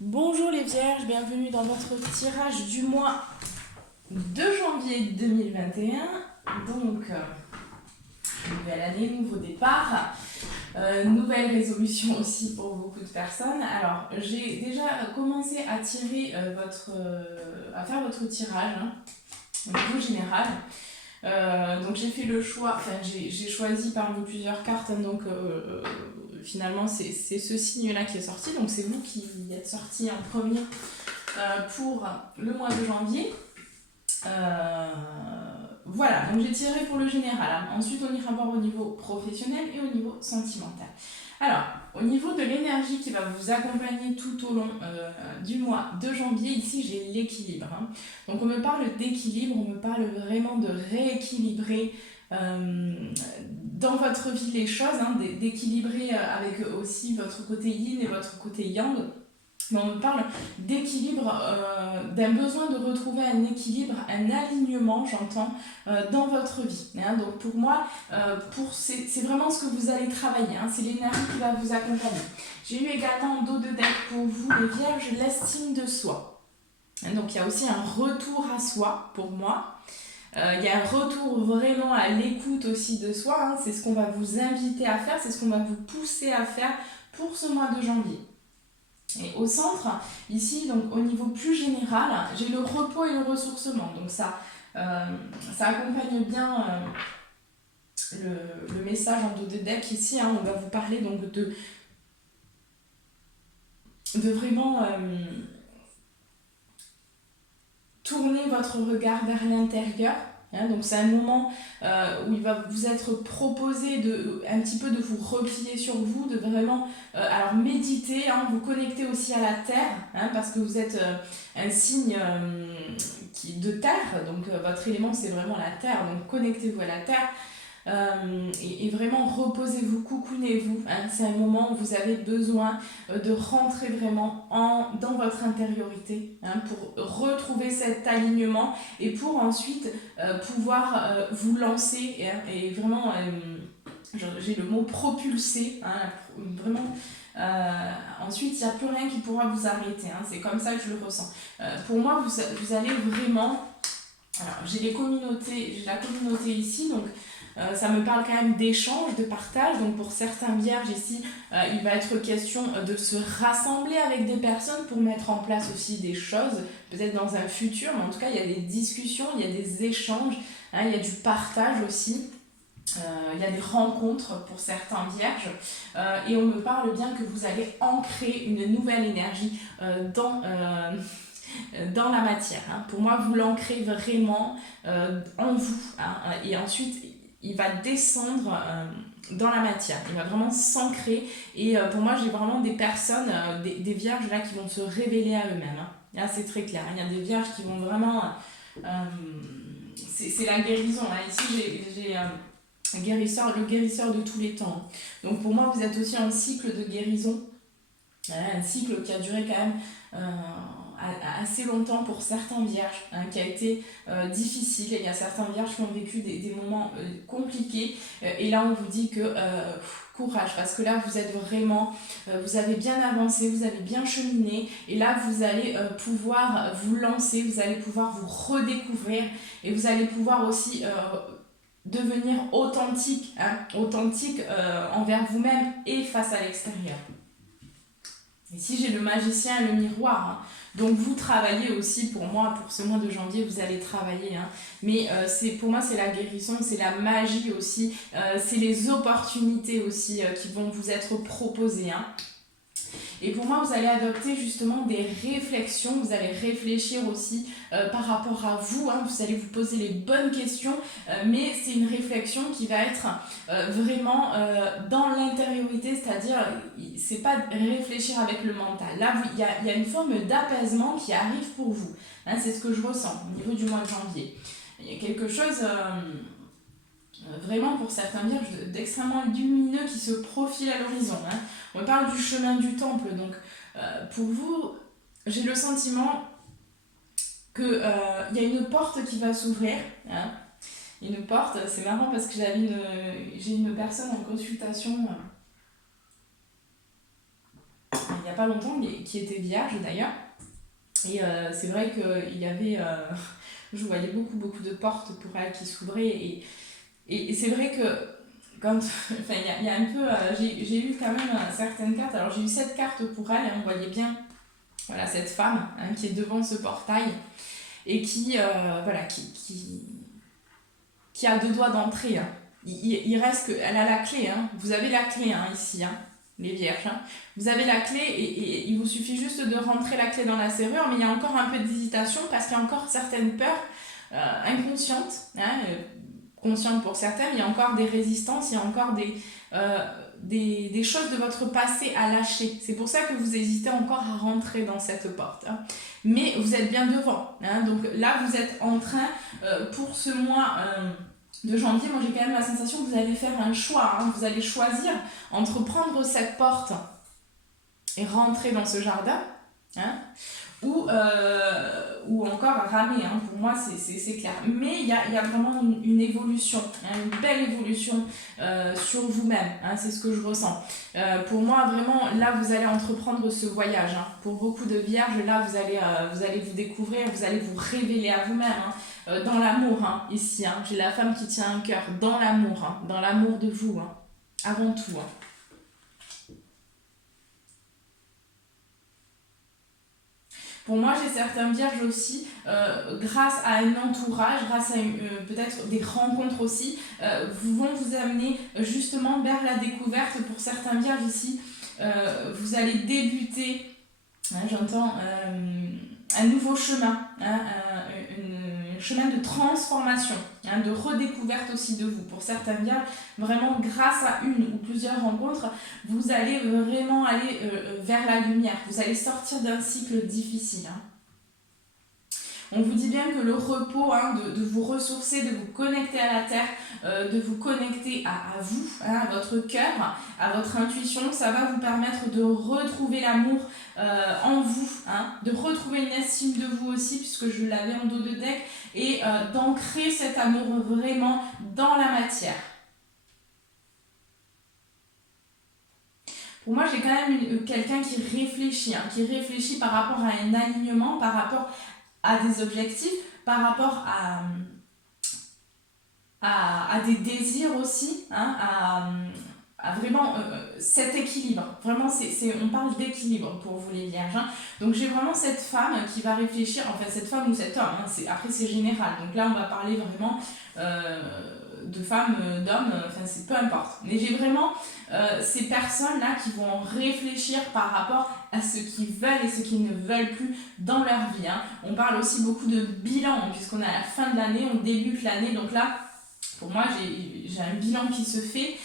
Bonjour les Vierges, bienvenue dans votre tirage du mois de janvier 2021. Donc, nouvelle année, nouveau départ, nouvelle résolution aussi pour beaucoup de personnes. Alors, j'ai déjà commencé à tirer à faire votre tirage au niveau général. Donc j'ai fait le choix, enfin j'ai choisi parmi plusieurs cartes, finalement c'est ce signe-là qui est sorti, donc c'est vous qui êtes sorti en premier pour le mois de janvier. Voilà, donc j'ai tiré pour le général. Ensuite, on ira voir au niveau professionnel et au niveau sentimental. Alors, au niveau de l'énergie qui va vous accompagner tout au long du mois de janvier, ici j'ai l'équilibre. Donc on me parle d'équilibre, on me parle vraiment de rééquilibrer dans votre vie les choses, d'équilibrer avec aussi votre côté yin et votre côté yang. Mais on me parle d'équilibre, d'un besoin de retrouver un équilibre, un alignement, j'entends, dans votre vie. Donc pour moi, c'est vraiment ce que vous allez travailler, c'est l'énergie qui va vous accompagner. J'ai eu également en dos de deck pour vous, les Vierges, l'estime de soi. Donc il y a aussi un retour à soi pour moi. Il y a un retour vraiment à l'écoute aussi de soi. C'est ce qu'on va vous inviter à faire, c'est ce qu'on va vous pousser à faire pour ce mois de janvier. Et au centre, ici, donc au niveau plus général, j'ai le repos et le ressourcement. Donc ça accompagne bien le message en dos de deck ici. On va vous parler donc de vraiment tourner votre regard vers l'intérieur. Donc c'est un moment où il va vous être proposé un petit peu de vous replier sur vous, de vraiment alors méditer, vous connecter aussi à la terre, parce que vous êtes un signe de terre, donc votre élément c'est vraiment la terre, donc connectez-vous à la terre. Et vraiment reposez-vous, coucounez-vous. C'est un moment où vous avez besoin de rentrer vraiment dans votre intériorité pour retrouver cet alignement et pour ensuite pouvoir vous lancer et vraiment, j'ai le mot propulser, vraiment. Ensuite, il n'y a plus rien qui pourra vous arrêter. C'est comme ça que je le ressens. Pour moi, vous allez vraiment. Alors, j'ai la communauté ici, donc ça me parle quand même d'échange, de partage. Donc pour certains vierges ici, il va être question de se rassembler avec des personnes pour mettre en place aussi des choses, peut-être dans un futur, mais en tout cas il y a des discussions, il y a des échanges, il y a du partage aussi. Il y a des rencontres pour certains vierges et on me parle bien que vous allez ancrer une nouvelle énergie dans la matière. Pour moi, vous l'ancrez vraiment en vous. Et ensuite, il va descendre dans la matière. Il va vraiment s'ancrer. Et pour moi, j'ai vraiment des personnes, des vierges là qui vont se révéler à eux-mêmes. Là, c'est très clair. Il y a des vierges qui vont vraiment... c'est la guérison. Ici, j'ai le guérisseur de tous les temps. Donc pour moi, vous êtes aussi en cycle de guérison. Un cycle qui a duré quand même assez longtemps pour certains vierges, qui a été difficile. Il y a certains vierges qui ont vécu des moments compliqués. Et là, on vous dit que courage, parce que là, vous êtes vraiment, vous avez bien avancé, vous avez bien cheminé. Et là, vous allez pouvoir vous lancer, vous allez pouvoir vous redécouvrir. Et vous allez pouvoir aussi... devenir authentique, authentique envers vous-même et face à l'extérieur. Ici, j'ai le magicien et le miroir. Donc, vous travaillez aussi, pour moi, pour ce mois de janvier, vous allez travailler. Mais pour moi, c'est la guérison, c'est la magie aussi. C'est les opportunités aussi qui vont vous être proposées. Et pour moi, vous allez adopter justement des réflexions, vous allez réfléchir aussi par rapport à vous, vous allez vous poser les bonnes questions, mais c'est une réflexion qui va être vraiment dans l'intériorité, c'est-à-dire, c'est pas réfléchir avec le mental. Là, il y a une forme d'apaisement qui arrive pour vous. C'est ce que je ressens au niveau du mois de janvier. Il y a quelque chose... vraiment pour certains vierges d'extrêmement lumineux qui se profile à l'horizon. On parle du chemin du temple, donc pour vous, j'ai le sentiment qu'il y a une porte qui va s'ouvrir. Une porte, c'est marrant parce que j'ai une personne en consultation il n'y a pas longtemps, qui était vierge d'ailleurs. Et c'est vrai qu'il y avait... je voyais beaucoup de portes pour elle qui s'ouvraient. Et c'est vrai que quand... Enfin, il y a un peu... j'ai eu quand même certaines cartes. Alors, j'ai eu 7 cartes pour elle et on voyait bien voilà, cette femme qui est devant ce portail et qui a 2 doigts d'entrée. Hein. Il reste que... Elle a la clé. Hein. Vous avez la clé ici, les vierges. Hein. Vous avez la clé et il vous suffit juste de rentrer la clé dans la serrure, mais il y a encore un peu d'hésitation parce qu'il y a encore certaines peurs inconscientes, conscientes pour certaines, il y a encore des résistances, il y a encore des choses de votre passé à lâcher. C'est pour ça que vous hésitez encore à rentrer dans cette porte. Hein. Mais vous êtes bien devant. Hein. Donc là, vous êtes en train, pour ce mois... de janvier, moi j'ai quand même la sensation que vous allez faire un choix, vous allez choisir entre prendre cette porte et rentrer dans ce jardin, ou encore ramer, pour moi c'est clair. Mais il y a vraiment une évolution, une belle évolution sur vous-même, c'est ce que je ressens. Pour moi vraiment, là vous allez entreprendre ce voyage. Pour beaucoup de vierges, là vous allez vous découvrir, vous allez vous révéler à vous-même. Dans l'amour, ici, j'ai la femme qui tient un cœur, dans l'amour de vous, avant tout. Pour moi, j'ai certaines vierges aussi, grâce à un entourage, grâce à peut-être des rencontres aussi, vont vous amener justement vers la découverte. Pour certaines vierges ici, vous allez débuter, j'entends, un nouveau chemin, un chemin de transformation, de redécouverte aussi de vous. Pour certaines vierges, vraiment grâce à une ou plusieurs rencontres, vous allez vraiment aller vers la lumière. Vous allez sortir d'un cycle difficile. On vous dit bien que le repos, de vous ressourcer, de vous connecter à la terre, de vous connecter à vous, à votre cœur, à votre intuition, ça va vous permettre de retrouver l'amour en vous, de retrouver une estime de vous aussi, puisque je l'avais en dos de deck, et d'ancrer cet amour vraiment dans la matière. Pour moi, j'ai quand même quelqu'un qui réfléchit par rapport à un alignement, par rapport à des objectifs, par rapport à des désirs aussi, à vraiment cet équilibre. Vraiment, on parle d'équilibre pour vous les vierges. Donc j'ai vraiment cette femme qui va réfléchir, enfin cette femme ou cet homme, après c'est général. Donc là on va parler vraiment de femmes, d'hommes, c'est peu importe. Mais j'ai vraiment ces personnes-là qui vont réfléchir par rapport à ce qu'ils veulent et ce qu'ils ne veulent plus dans leur vie. On parle aussi beaucoup de bilan, puisqu'on est à la fin de l'année, on débute l'année, donc là, pour moi, j'ai un bilan qui se fait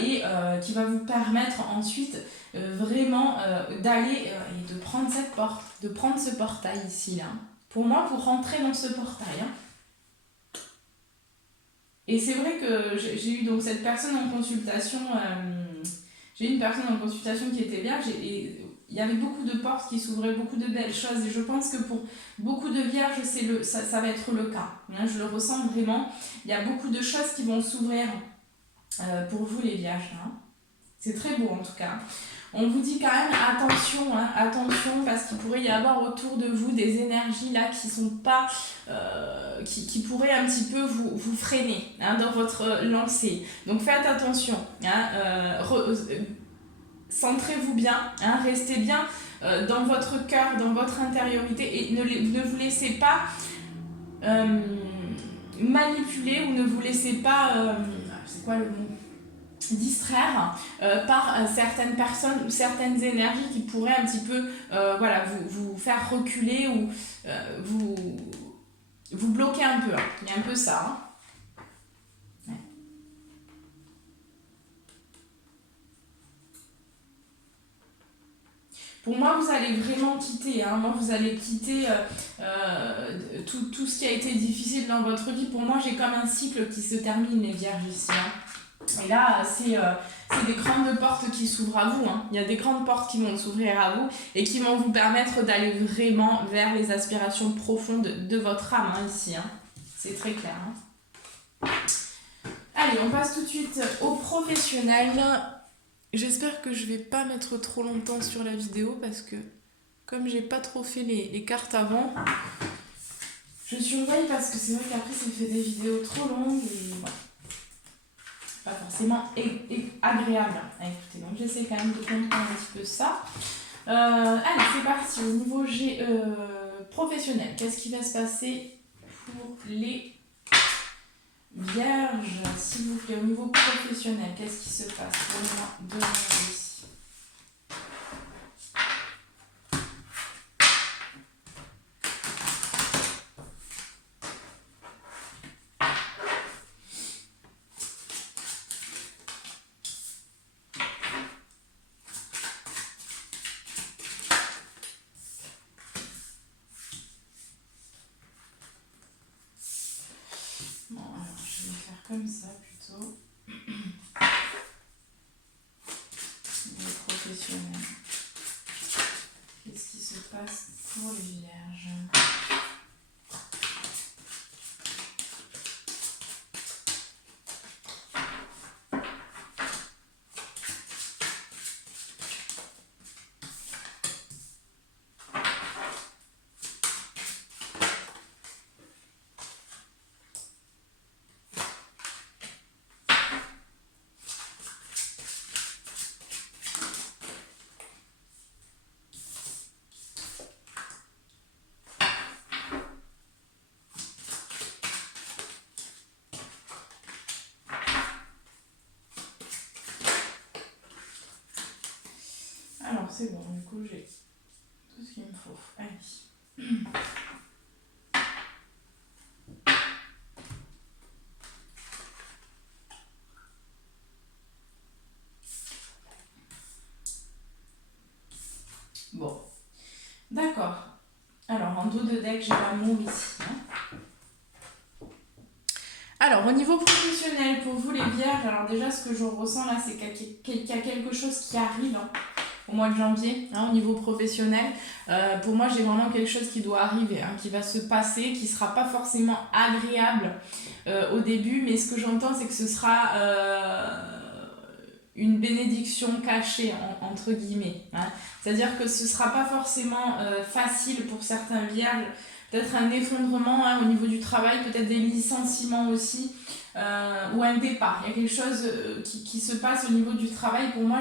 et qui va vous permettre ensuite vraiment d'aller et de prendre cette porte, de prendre ce portail ici, là. Pour moi, vous rentrez dans ce portail. Et c'est vrai que j'ai eu donc cette personne en consultation, j'ai eu une personne en consultation qui était vierge et il y avait beaucoup de portes qui s'ouvraient, beaucoup de belles choses et je pense que pour beaucoup de vierges, ça va être le cas. Je le ressens vraiment. Il y a beaucoup de choses qui vont s'ouvrir pour vous les vierges. C'est très beau en tout cas. On vous dit quand même attention, attention parce qu'il pourrait y avoir autour de vous des énergies là qui sont pas, qui pourraient un petit peu vous freiner dans votre lancée. Donc faites attention. Centrez-vous bien, restez bien dans votre cœur, dans votre intériorité et ne vous laissez pas manipuler ou ne vous laissez pas, c'est quoi le mot, distraire par certaines personnes ou certaines énergies qui pourraient un petit peu vous faire reculer ou vous bloquer un peu. Il y a un peu ça. Ouais. Pour moi, vous allez vraiment quitter. Vous allez quitter tout ce qui a été difficile dans votre vie. Pour moi, j'ai comme un cycle qui se termine, les vierges ici. Et là, c'est des grandes portes qui s'ouvrent à vous. Il y a des grandes portes qui vont s'ouvrir à vous et qui vont vous permettre d'aller vraiment vers les aspirations profondes de votre âme ici. C'est très clair. Allez, on passe tout de suite aux professionnels. J'espère que je vais pas mettre trop longtemps sur la vidéo parce que comme j'ai pas trop fait les cartes avant, je surveille parce que c'est vrai qu'après ça fait des vidéos trop longues et voilà, pas forcément agréable à écouter. Donc j'essaie quand même de comprendre un petit peu ça. Allez, c'est parti. Au niveau professionnel, qu'est-ce qui va se passer pour les vierges, s'il vous plaît, au niveau professionnel, qu'est-ce qui se passe pour le mois de janvier? Bon, alors je vais faire comme ça plutôt. Les professionnels. Qu'est-ce qui se passe pour les vierges? Alors c'est bon, du coup j'ai tout ce qu'il me faut. Allez. Bon, d'accord. Alors en dos de deck, j'ai l'amour ici. Alors au niveau professionnel, pour vous les vierges, alors déjà ce que je ressens là, c'est qu'il y a quelque chose qui arrive au mois de janvier, au niveau professionnel. Pour moi, j'ai vraiment quelque chose qui doit arriver, qui va se passer, qui ne sera pas forcément agréable au début, mais ce que j'entends, c'est que ce sera une bénédiction cachée, entre guillemets. C'est-à-dire que ce ne sera pas forcément facile pour certains vierges, peut-être un effondrement au niveau du travail, peut-être des licenciements aussi, ou un départ. Il y a quelque chose qui se passe au niveau du travail. Pour moi,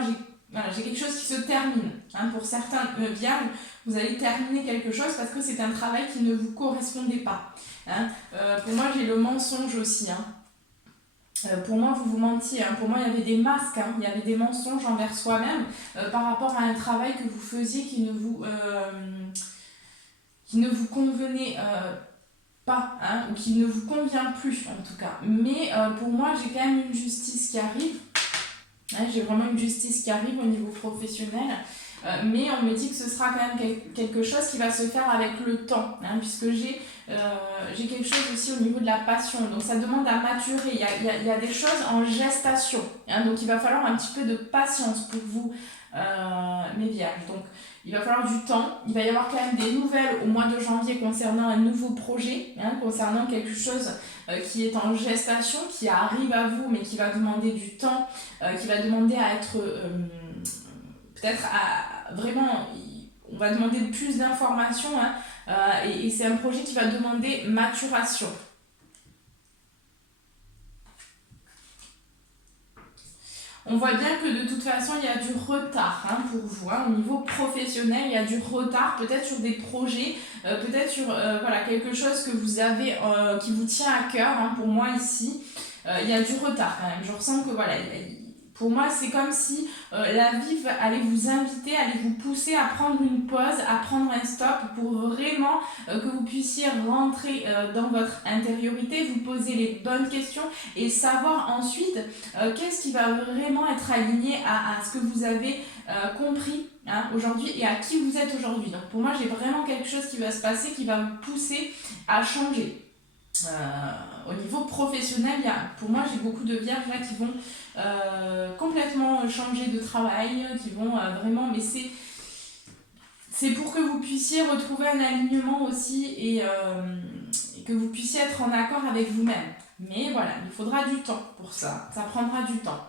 j'ai quelque chose qui se termine. Pour certains vierges, vous allez terminer quelque chose parce que c'est un travail qui ne vous correspondait pas. Pour moi, j'ai le mensonge aussi. Pour moi, vous mentiez. Pour moi, il y avait des masques, il y avait des mensonges envers soi-même par rapport à un travail que vous faisiez qui ne vous convenait pas, ou qui ne vous convient plus en tout cas. Mais pour moi, j'ai quand même une justice qui arrive. J'ai vraiment une justice qui arrive au niveau professionnel. Mais on me dit que ce sera quand même quelque chose qui va se faire avec le temps, puisque j'ai quelque chose aussi au niveau de la passion, donc ça demande à maturer, il y a des choses en gestation, donc il va falloir un petit peu de patience pour vous, mes vierges. Donc il va falloir du temps, il va y avoir quand même des nouvelles au mois de janvier concernant un nouveau projet, concernant quelque chose qui est en gestation, qui arrive à vous mais qui va demander du temps, qui va demander à être peut-être vraiment, on va demander plus d'informations, et c'est un projet qui va demander maturation. On voit bien que de toute façon, il y a du retard pour vous. Au niveau professionnel, il y a du retard, peut-être sur des projets, peut-être sur quelque chose que vous avez, qui vous tient à cœur. Pour moi, ici, il y a du retard quand même. Je ressens que pour moi, c'est comme si la vie allait vous inviter, allait vous pousser à prendre une pause, à prendre un stop pour vraiment que vous puissiez rentrer dans votre intériorité, vous poser les bonnes questions et savoir ensuite qu'est-ce qui va vraiment être aligné à ce que vous avez compris aujourd'hui et à qui vous êtes aujourd'hui. Donc pour moi, j'ai vraiment quelque chose qui va se passer, qui va vous pousser à changer. Au niveau professionnel, pour moi, j'ai beaucoup de vierges là qui vont complètement changer de travail, qui vont vraiment, mais c'est pour que vous puissiez retrouver un alignement aussi et que vous puissiez être en accord avec vous-même. Mais voilà, il faudra du temps pour ça, ça prendra du temps.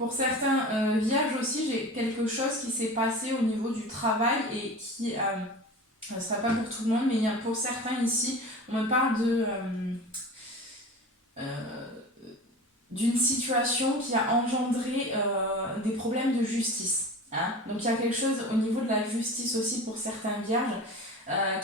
Pour certains vierges aussi, j'ai quelque chose qui s'est passé au niveau du travail et qui ne sera pas pour tout le monde, mais pour certains ici, on me parle d'une situation qui a engendré des problèmes de justice. Hein. Donc il y a quelque chose au niveau de la justice aussi pour certains vierges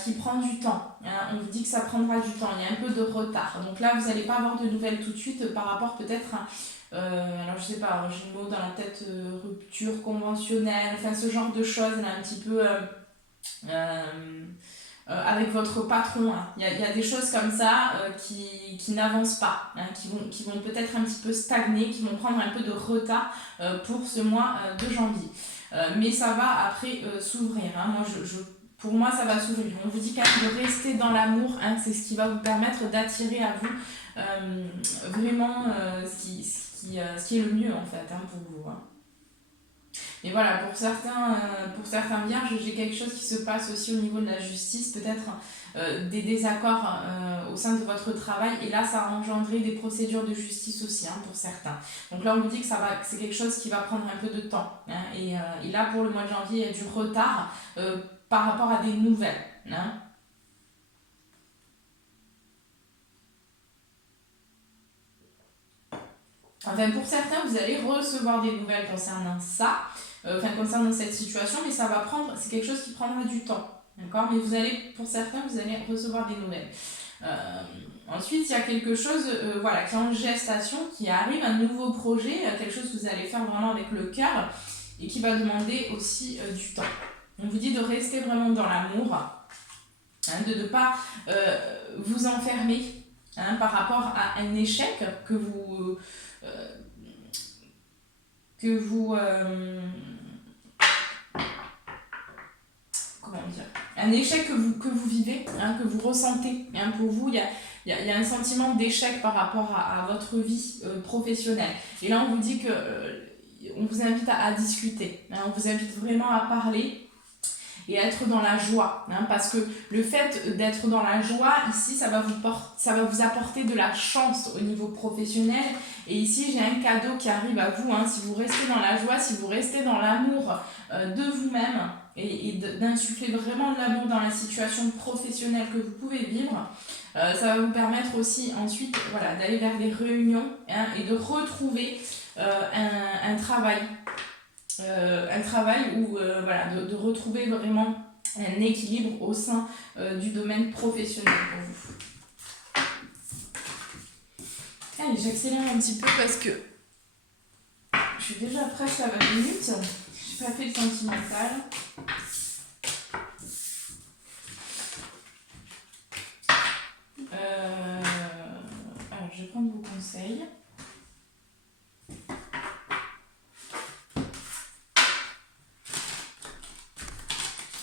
qui prend du temps. Hein. On vous dit que ça prendra du temps, il y a un peu de retard. Donc là, vous n'allez pas avoir de nouvelles tout de suite par rapport peut-être à... alors je sais pas, j'ai le mot dans la tête, rupture conventionnelle, enfin ce genre de choses là, un petit peu avec votre patron. Hein. Il y a des choses comme ça qui n'avancent pas, hein, qui vont peut-être un petit peu stagner, qui vont prendre un peu de retard pour ce mois de janvier. Mais ça va après s'ouvrir. Hein. Pour moi, ça va s'ouvrir. On vous dit quand même de rester dans l'amour, hein, c'est ce qui va vous permettre d'attirer à vous vraiment ce qui est le mieux en fait hein, pour vous. Hein. Et voilà, pour certains vierges, j'ai quelque chose qui se passe aussi au niveau de la justice, peut-être des désaccords au sein de votre travail, et là ça a engendré des procédures de justice aussi hein, pour certains. Donc là on vous dit que c'est quelque chose qui va prendre un peu de temps. Hein, et là pour le mois de janvier, il y a du retard par rapport à des nouvelles. Hein. Enfin, pour certains, vous allez recevoir des nouvelles concernant ça, concernant cette situation, mais c'est quelque chose qui prendra du temps. D'accord ? Mais pour certains, vous allez recevoir des nouvelles. Ensuite, il y a quelque chose qui est en gestation, qui arrive, un nouveau projet, quelque chose que vous allez faire vraiment avec le cœur et qui va demander aussi du temps. On vous dit de rester vraiment dans l'amour, hein, de ne pas vous enfermer hein, par rapport à un échec que vous comment dire, un échec que vous vivez, hein, que vous ressentez. Hein, pour vous, il y a un sentiment d'échec par rapport à votre vie professionnelle. Et là, on vous dit que on vous invite à discuter. Hein, on vous invite vraiment à parler et être dans la joie. Hein, parce que le fait d'être dans la joie, ici, ça va vous apporter de la chance au niveau professionnel. Et ici, j'ai un cadeau qui arrive à vous. Hein, si vous restez dans la joie, si vous restez dans l'amour de vous-même et d'insuffler vraiment de l'amour dans la situation professionnelle que vous pouvez vivre, ça va vous permettre aussi ensuite d'aller vers des réunions hein, et de retrouver un travail. Où de retrouver vraiment un équilibre au sein du domaine professionnel pour vous. Allez, j'accélère un petit peu parce que je suis déjà presque à 20 minutes. J'ai pas fait le sentimental. Alors, je vais prendre vos conseils.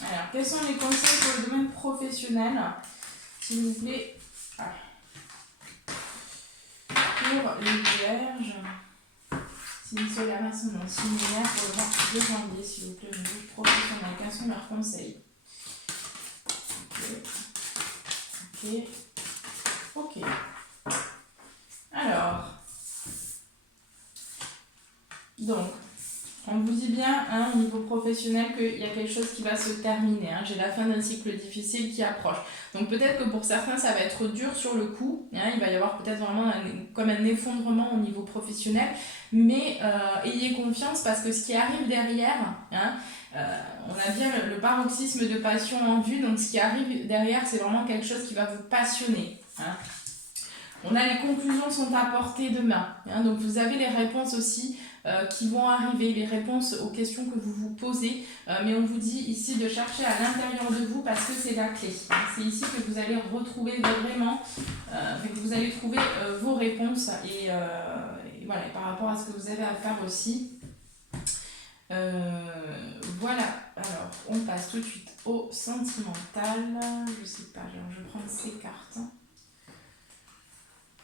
Alors, quels sont les conseils pour le domaine professionnel, s'il vous plaît, pour les vierges, signe solaire, ascendant, signe lunaire pour le mois de janvier, s'il vous plaît, au niveau professionnel, quels sont leurs conseils? Ok. Alors, donc, on vous dit bien hein, au niveau professionnel qu'il y a quelque chose qui va se terminer. Hein. J'ai la fin d'un cycle difficile qui approche. Donc peut-être que pour certains, ça va être dur sur le coup. Hein. Il va y avoir peut-être vraiment comme un effondrement au niveau professionnel. Mais ayez confiance parce que ce qui arrive derrière, hein, on a bien le paroxysme de passion en vue. Donc ce qui arrive derrière, c'est vraiment quelque chose qui va vous passionner. Hein. On a les conclusions sont à portée de main. Hein. Donc vous avez les réponses aussi qui vont arriver, les réponses aux questions que vous vous posez, mais on vous dit ici de chercher à l'intérieur de vous parce que c'est la clé. C'est ici que vous allez retrouver vraiment, que vous allez trouver vos réponses et voilà, par rapport à ce que vous avez à faire aussi. Voilà, alors on passe tout de suite au sentimental. Je sais pas, alors je vais prendre ces cartes.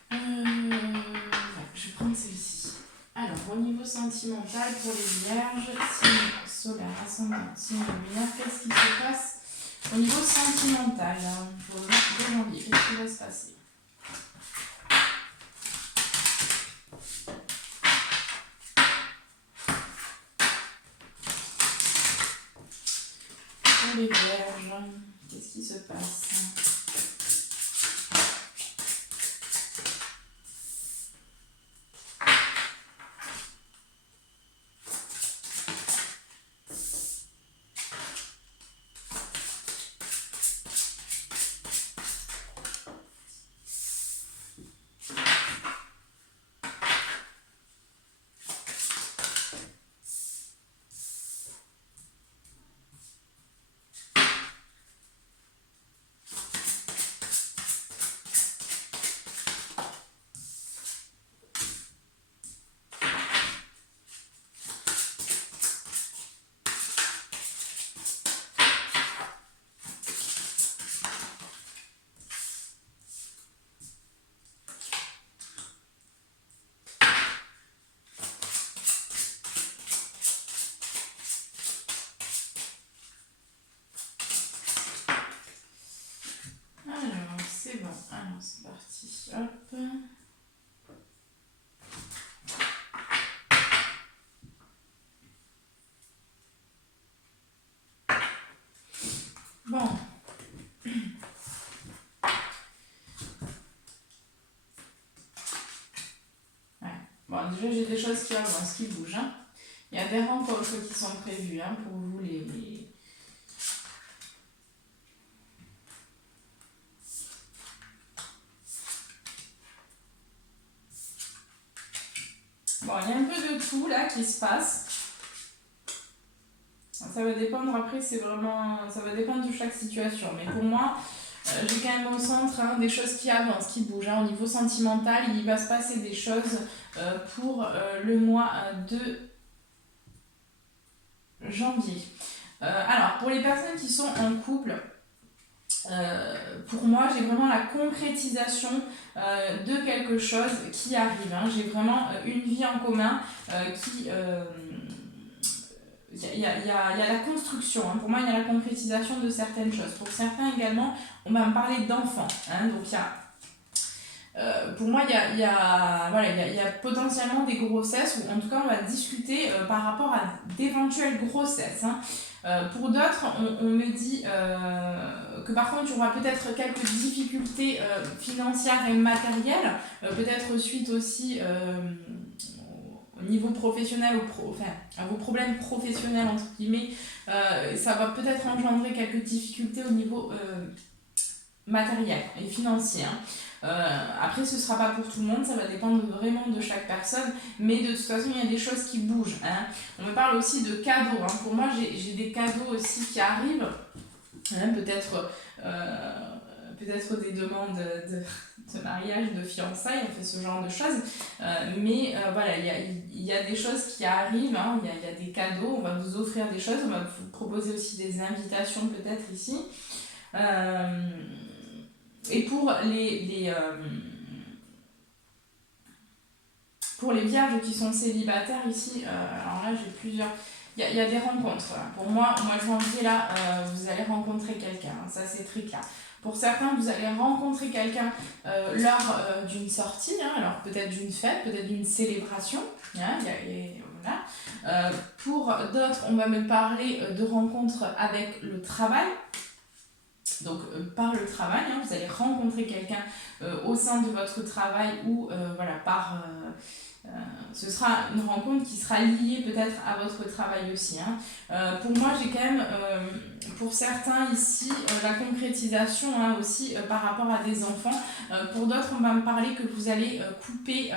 Je vais prendre celle-ci. Alors, au niveau sentimental pour les vierges, signe solaire, ascendant, signe lunaire, qu'est-ce qui se passe au niveau sentimental pour le mois de janvier? Qu'est-ce qui va se passer? Qu'est-ce qui se passe? Alors, c'est bon. Alors, c'est parti. Hop. Bon. Ouais. Bon, déjà, j'ai des choses qui avancent, qui bougent. Hein. Il y a des rencontres qui sont prévues hein, pour vous, les... Bon, il y a un peu de tout là qui se passe. Ça va dépendre, après, c'est vraiment... Ça va dépendre de chaque situation. Mais pour moi, j'ai quand même au centre hein, des choses qui avancent, qui bougent. Hein. Au niveau sentimental, il va se passer des choses pour le mois de janvier. Alors, pour les personnes qui sont en couple, pour moi, j'ai vraiment la concrétisation de quelque chose qui arrive. Hein. J'ai vraiment une vie en commun qui... Il y a la construction, hein. Pour moi il y a la concrétisation de certaines choses. Pour certains également, on va me parler d'enfants. Hein. Donc il y a, pour moi il y a potentiellement des grossesses, ou en tout cas on va discuter par rapport à d'éventuelles grossesses. Hein. Pour d'autres, on me dit que par contre il y aura peut-être quelques difficultés financières et matérielles, peut-être suite aussi au niveau professionnel, à vos problèmes professionnels, entre guillemets, ça va peut-être engendrer quelques difficultés au niveau matériel et financier. Hein. Après, ce ne sera pas pour tout le monde, ça va dépendre vraiment de chaque personne, mais de toute façon, il y a des choses qui bougent. Hein. On me parle aussi de cadeaux. Hein. Pour moi, j'ai des cadeaux aussi qui arrivent, hein, peut-être des demandes de mariage, de fiançailles, on fait ce genre de choses. Mais voilà, il y a des choses qui arrivent, hein, il y a des cadeaux, on va vous offrir des choses, on va vous proposer aussi des invitations peut-être ici. Et pour pour les vierges qui sont célibataires ici, alors là j'ai plusieurs... Il y a des rencontres. Voilà. Pour moi, au mois de janvier, là, vous allez rencontrer quelqu'un. Hein, ça, c'est très clair. Pour certains, vous allez rencontrer quelqu'un lors d'une sortie, hein, alors peut-être d'une fête, peut-être d'une célébration. Hein, voilà. Pour d'autres, on va me parler de rencontres avec le travail. Donc, par le travail, hein, vous allez rencontrer quelqu'un au sein de votre travail ou voilà, par... ce sera une rencontre qui sera liée peut-être à votre travail aussi. Hein. Pour moi, j'ai quand même, pour certains ici, la concrétisation hein, aussi par rapport à des enfants. Pour d'autres, on va me parler que vous allez couper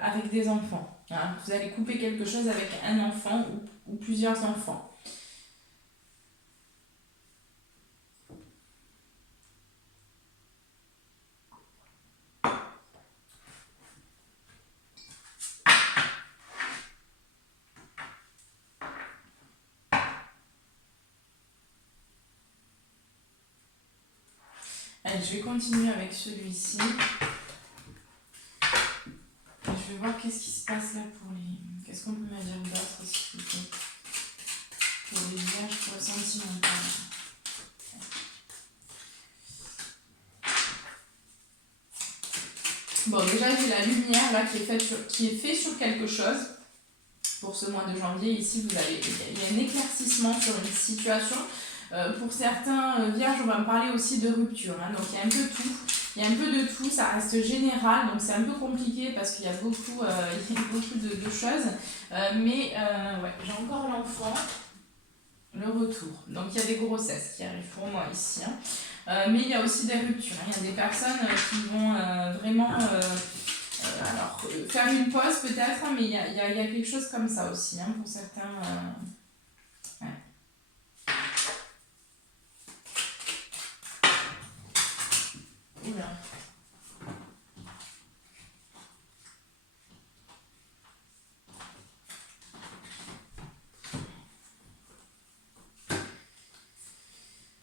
avec des enfants. Hein. Vous allez couper quelque chose avec un enfant ou plusieurs enfants. Allez, je vais continuer avec celui-ci. Je vais voir qu'est-ce qui se passe là pour les... Qu'est-ce qu'on peut me dire d'autre, s'il vous plaît, pour les vierges, pour le sentimental. Bon, déjà, j'ai la lumière là qui est faite sur quelque chose. Pour ce mois de janvier, ici, il y a un éclaircissement sur une situation. Pour certains vierges, on va me parler aussi de rupture. Hein, donc il y a un peu tout. Il y a un peu de tout, ça reste général, donc c'est un peu compliqué parce qu'il y a beaucoup, il y a beaucoup de choses. Mais ouais, j'ai encore l'enfant, le retour. Donc il y a des grossesses qui arrivent pour moi ici. Hein. Mais il y a aussi des ruptures. Hein. Il y a des personnes qui vont vraiment alors, faire une pause peut-être, mais il y a quelque chose comme ça aussi hein, pour certains. Ouais. Oula.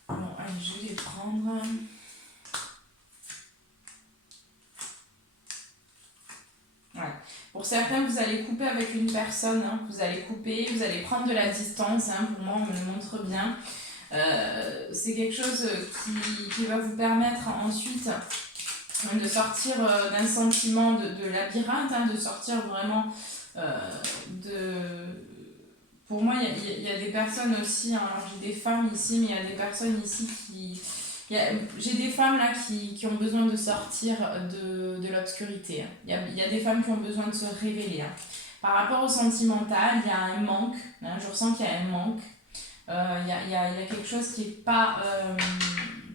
Bon, allez, je vais les prendre. Ouais. Pour certains, vous allez couper avec une personne, hein. Vous allez couper, vous allez prendre de la distance, hein. Pour moi, on me le montre bien. C'est quelque chose qui va vous permettre ensuite de sortir d'un sentiment de labyrinthe, hein, de sortir vraiment de... Pour moi, il y a des personnes aussi, hein, alors j'ai des femmes ici, mais il y a des personnes ici qui... J'ai des femmes là qui ont besoin de sortir de l'obscurité. Hein. Il y a des femmes qui ont besoin de se révéler. Hein. Par rapport au sentimental, il y a un manque. Hein, je ressens qu'il y a un manque. Il y a quelque chose qui est pas,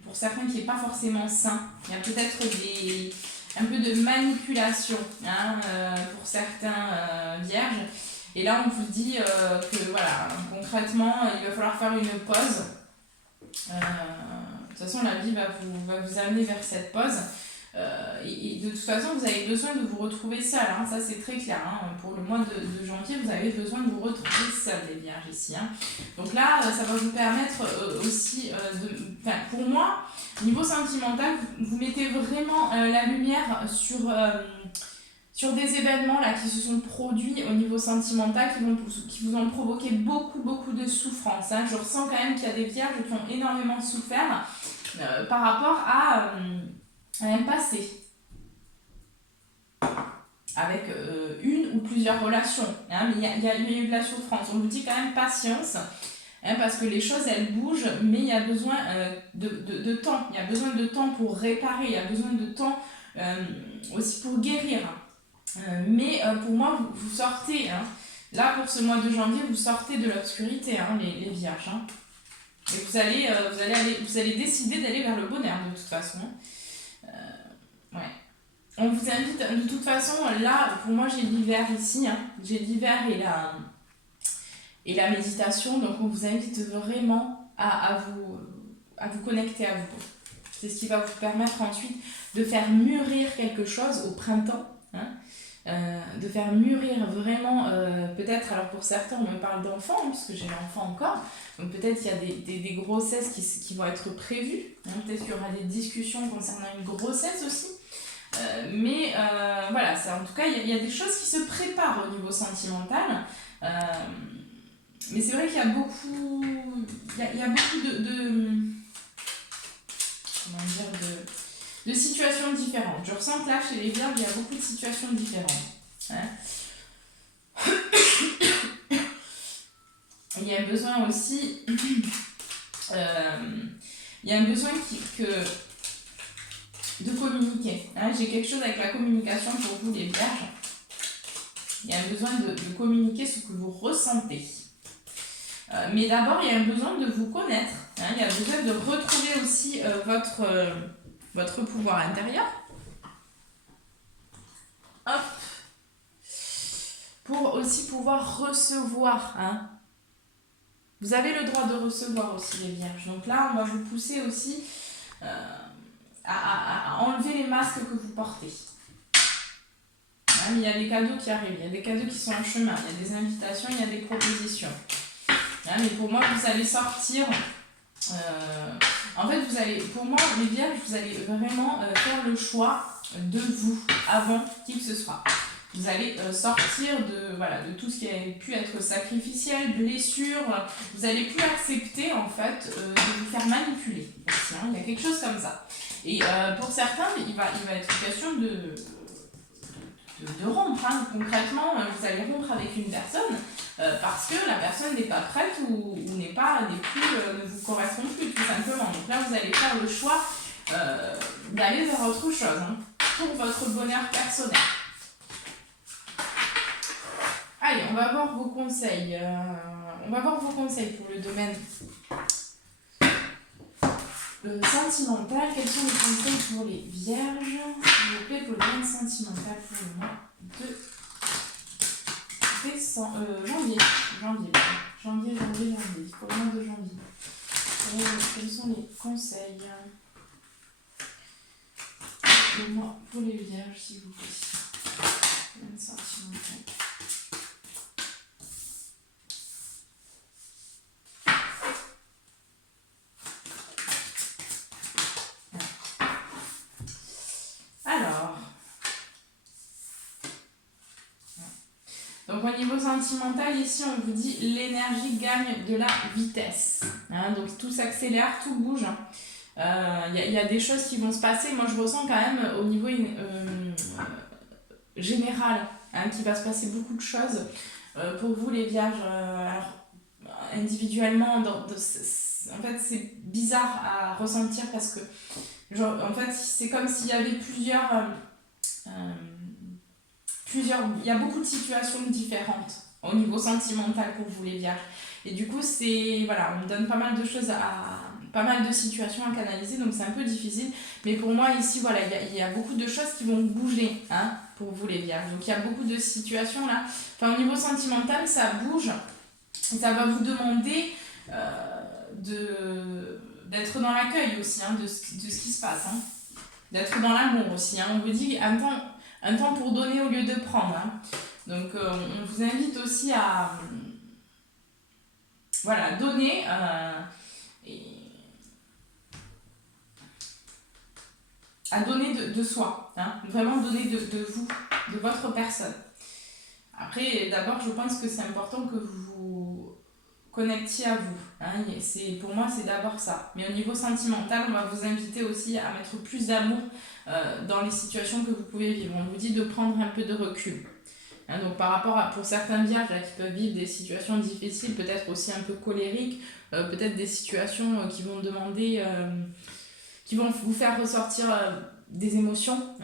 pour certains, qui n'est pas forcément sain. Il y a peut-être un peu de manipulation hein, pour certains vierges. Et là, on vous dit que voilà, concrètement, il va falloir faire une pause. De toute façon, la vie va vous amener vers cette pause. Et de toute façon, vous avez besoin de vous retrouver seul. Hein. Ça, c'est très clair. Hein. Pour le mois de janvier, vous avez besoin de vous retrouver seul, les vierges, ici. Hein. Donc là, ça va vous permettre aussi pour moi, niveau sentimental, vous mettez vraiment la lumière sur des événements là, qui se sont produits au niveau sentimental, qui vous ont provoqué beaucoup de souffrance. Hein. Je ressens quand même qu'il y a des vierges qui ont énormément souffert par rapport à un passé avec une ou plusieurs relations. Hein. Mais il y a eu de la souffrance. On vous dit quand même patience. Hein, parce que les choses elles bougent, mais il y a besoin de temps. Il y a besoin de temps pour réparer, il y a besoin de temps aussi pour guérir. Mais pour moi, vous sortez, hein, là pour ce mois de janvier, vous sortez de l'obscurité, hein, les vierges. Hein. Et vous allez décider d'aller vers le bonheur de toute façon. Ouais. On vous invite, de toute façon, là, pour moi j'ai l'hiver ici, hein, j'ai l'hiver et la méditation, donc on vous invite vraiment à vous connecter à vous. C'est ce qui va vous permettre ensuite de faire mûrir quelque chose au printemps. Hein. De faire mûrir vraiment, peut-être, alors pour certains on me parle d'enfants, hein, parce que j'ai l'enfant encore, donc peut-être qu'il y a des grossesses qui vont être prévues, hein, peut-être qu'il y aura des discussions concernant une grossesse aussi, mais voilà, en tout cas il y a des choses qui se préparent au niveau sentimental, mais c'est vrai qu'il y a beaucoup, il y a beaucoup comment dire, de situations différentes. Je ressens que là, chez les vierges, il y a beaucoup de situations différentes. Hein. Il y a un besoin aussi... il y a un besoin de communiquer. Hein. J'ai quelque chose avec la communication pour vous, les vierges. Il y a un besoin de communiquer ce que vous ressentez. Mais d'abord, il y a un besoin de vous connaître. Hein. Il y a besoin de retrouver aussi votre pouvoir intérieur. Hop. Pour aussi pouvoir recevoir. Hein. Vous avez le droit de recevoir aussi, les vierges. Donc là, on va vous pousser aussi à enlever les masques que vous portez. Hein, il y a des cadeaux qui arrivent, il y a des cadeaux qui sont en chemin, il y a des invitations, il y a des propositions. Hein, mais pour moi, vous allez sortir... en fait, pour moi, les vierges, vous allez vraiment faire le choix de vous avant qui que ce soit. Vous allez sortir de tout ce qui a pu être sacrificiel, blessure. Vous n'allez plus accepter en fait de vous faire manipuler. Aussi, hein, il y a quelque chose comme ça. Et pour certains, il va être question de de rompre. Hein. Concrètement, vous allez rompre avec une personne parce que la personne n'est pas prête ou ne vous correspond plus, tout simplement. Donc là, vous allez faire le choix d'aller vers autre chose hein, pour votre bonheur personnel. Allez, on va voir vos conseils. Pour le domaine sentimental. Quels sont les conseils pour les vierges, s'il vous plaît, pour le domaine sentimental pour le mois de janvier. Pour le mois de janvier. Quels sont les conseils pour les vierges, s'il vous plaît. Domaine sentimental. Donc au niveau sentimental, ici on vous dit l'énergie gagne de la vitesse. Hein, donc tout s'accélère, tout bouge. Y a des choses qui vont se passer. Moi je ressens quand même au niveau général hein, qu'il va se passer beaucoup de choses pour vous les vierges. Alors, individuellement, en fait c'est bizarre à ressentir parce que en fait c'est comme s'il y avait il y a beaucoup de situations différentes au niveau sentimental pour vous les vierges. Et du coup, on me donne pas mal de choses pas mal de situations à canaliser, donc c'est un peu difficile. Mais pour moi, ici, il y a beaucoup de choses qui vont bouger hein, pour vous les vierges. Donc il y a beaucoup de situations là. Au niveau sentimental, ça bouge. Et ça va vous demander d'être dans l'accueil aussi hein, de ce qui se passe. Hein. D'être dans l'amour aussi. Hein. On vous dit un temps pour donner au lieu de prendre. Hein. Donc, on vous invite aussi à donner à donner de soi. Hein. Vraiment donner de vous, de votre personne. Après, d'abord, je pense que c'est important que vous vous connectiez à vous. Hein. Pour moi, c'est d'abord ça. Mais au niveau sentimental, on va vous inviter aussi à mettre plus d'amour dans les situations que vous pouvez vivre. On vous dit de prendre un peu de recul. Hein, donc par rapport pour certains vierges là, qui peuvent vivre des situations difficiles, peut-être aussi un peu colériques, peut-être des situations qui vont demander, qui vont vous faire ressortir des émotions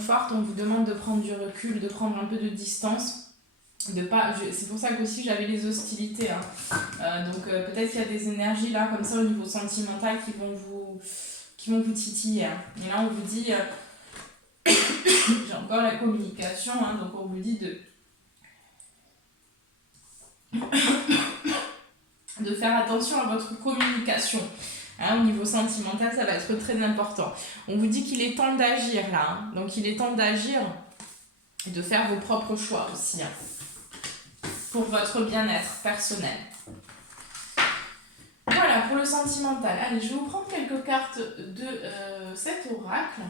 fortes, on vous demande de prendre du recul, de prendre un peu de distance. C'est pour ça qu'aussi j'avais les hostilités. Hein. Donc peut-être qu'il y a des énergies là, comme ça au niveau sentimental qui vont vous titiller. Hein. Et là on vous dit, j'ai encore la communication, hein, donc on vous dit de faire attention à votre communication. Hein, au niveau sentimental, ça va être très important. On vous dit qu'il est temps d'agir là. Hein. Donc il est temps d'agir et de faire vos propres choix aussi. Hein, pour votre bien-être personnel. Voilà pour le sentimental. Allez, je vais vous prendre quelques cartes de cet oracle.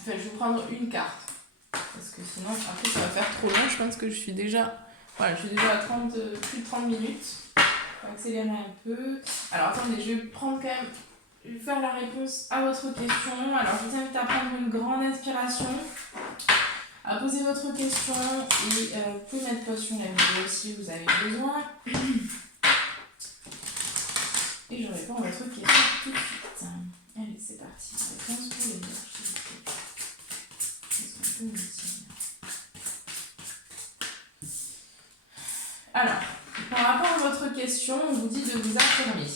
Enfin, je vais vous prendre une carte. Parce que sinon, après, ça va faire trop long. Je pense que je suis déjà à plus de 30 minutes. On va accélérer un peu. Alors, attendez, je vais faire la réponse à votre question. Alors, je vous invite à prendre une grande inspiration, à poser votre question et vous pouvez mettre pause sur la vidéo si vous avez besoin. Et je réponds à votre question tout de suite. Allez, c'est parti. Réponse pour les vierges. Alors, par rapport à votre question, on vous dit de vous affirmer.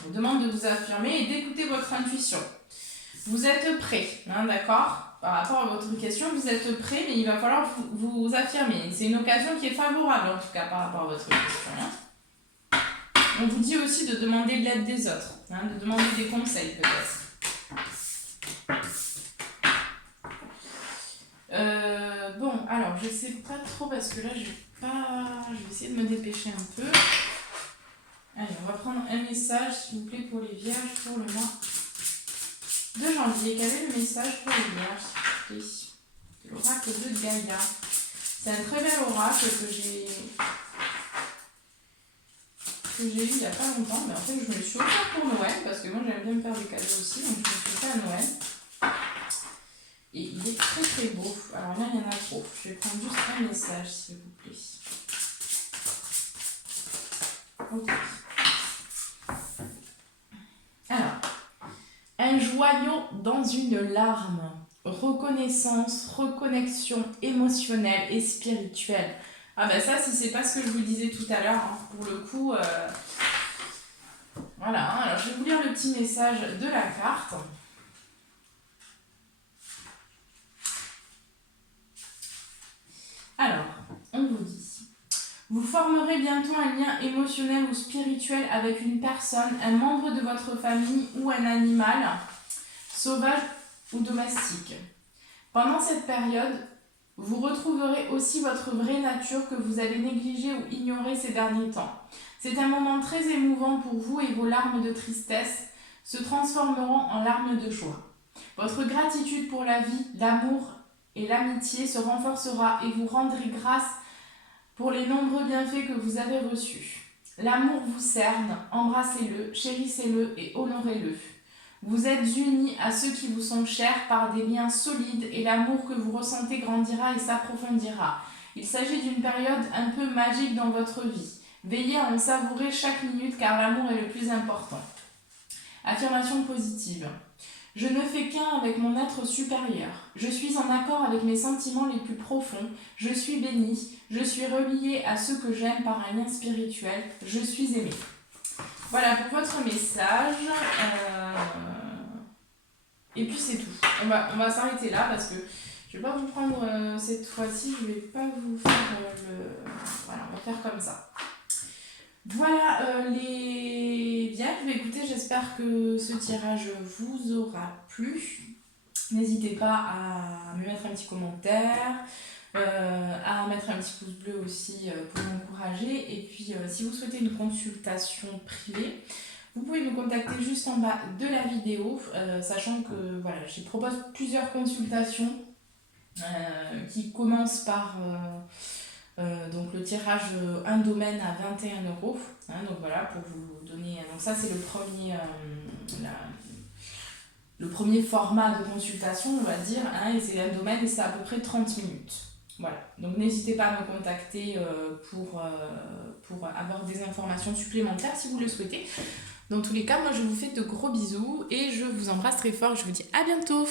On vous demande de vous affirmer et d'écouter votre intuition. Vous êtes prêt, hein, d'accord ? Par rapport à votre question, vous êtes prêt, mais il va falloir vous affirmer. C'est une occasion qui est favorable, en tout cas, par rapport à votre question. Hein. On vous dit aussi de demander de l'aide des autres, hein, de demander des conseils, peut-être. Bon, alors, je sais pas trop, parce que là, je vais essayer de me dépêcher un peu. Allez, on va prendre un message, s'il vous plaît, pour les vierges, pour le mois de janvier. Quel est le message pour les vierges, s'il vous plaît ? L'oracle de Gaïa. C'est un très bel oracle que j'ai eu il n'y a pas longtemps, mais en fait je me le suis offert pour Noël, parce que moi j'aime bien me faire des cadeaux aussi, donc je me suis fait à Noël. Et il est très bien, il y en a trop. Je vais prendre juste un message, s'il vous plaît. Ok. Alors, un joyau dans une larme. Reconnaissance, reconnexion émotionnelle et spirituelle. Ah ben ça, si c'est pas ce que je vous disais tout à l'heure, hein, pour le coup... Voilà, hein. Alors je vais vous lire le petit message de la carte. Alors, on vous dit, vous formerez bientôt un lien émotionnel ou spirituel avec une personne, un membre de votre famille ou un animal, sauvage ou domestique. Pendant cette période, vous retrouverez aussi votre vraie nature que vous avez négligée ou ignorée ces derniers temps. C'est un moment très émouvant pour vous et vos larmes de tristesse se transformeront en larmes de joie. Votre gratitude pour la vie, l'amour et l'amitié se renforcera et vous rendrez grâce pour les nombreux bienfaits que vous avez reçus. L'amour vous cerne, embrassez-le, chérissez-le et honorez-le. Vous êtes unis à ceux qui vous sont chers par des liens solides et l'amour que vous ressentez grandira et s'approfondira. Il s'agit d'une période un peu magique dans votre vie. Veillez à en savourer chaque minute car l'amour est le plus important. Affirmation positive. Je ne fais qu'un avec mon être supérieur. Je suis en accord avec mes sentiments les plus profonds. Je suis bénie. Je suis reliée à ceux que j'aime par un lien spirituel. Je suis aimée. Voilà pour votre message. Et puis c'est tout. On va s'arrêter là parce que je ne vais pas vous prendre cette fois-ci. Je ne vais pas vous faire Voilà, on va faire comme ça. Voilà les bien. Écoutez, j'espère que ce tirage vous aura plu. N'hésitez pas à me mettre un petit commentaire, à mettre un petit pouce bleu aussi pour m'encourager. Et puis, si vous souhaitez une consultation privée, vous pouvez me contacter juste en bas de la vidéo, sachant que voilà, je propose plusieurs consultations qui commencent par donc le tirage un domaine à 21 €. Hein, donc voilà, pour vous donner. Donc ça, c'est le premier format de consultation, on va dire, hein, et c'est un domaine et c'est à peu près 30 minutes. Voilà, donc n'hésitez pas à me contacter pour avoir des informations supplémentaires si vous le souhaitez. Dans tous les cas, moi je vous fais de gros bisous et je vous embrasse très fort. Je vous dis à bientôt.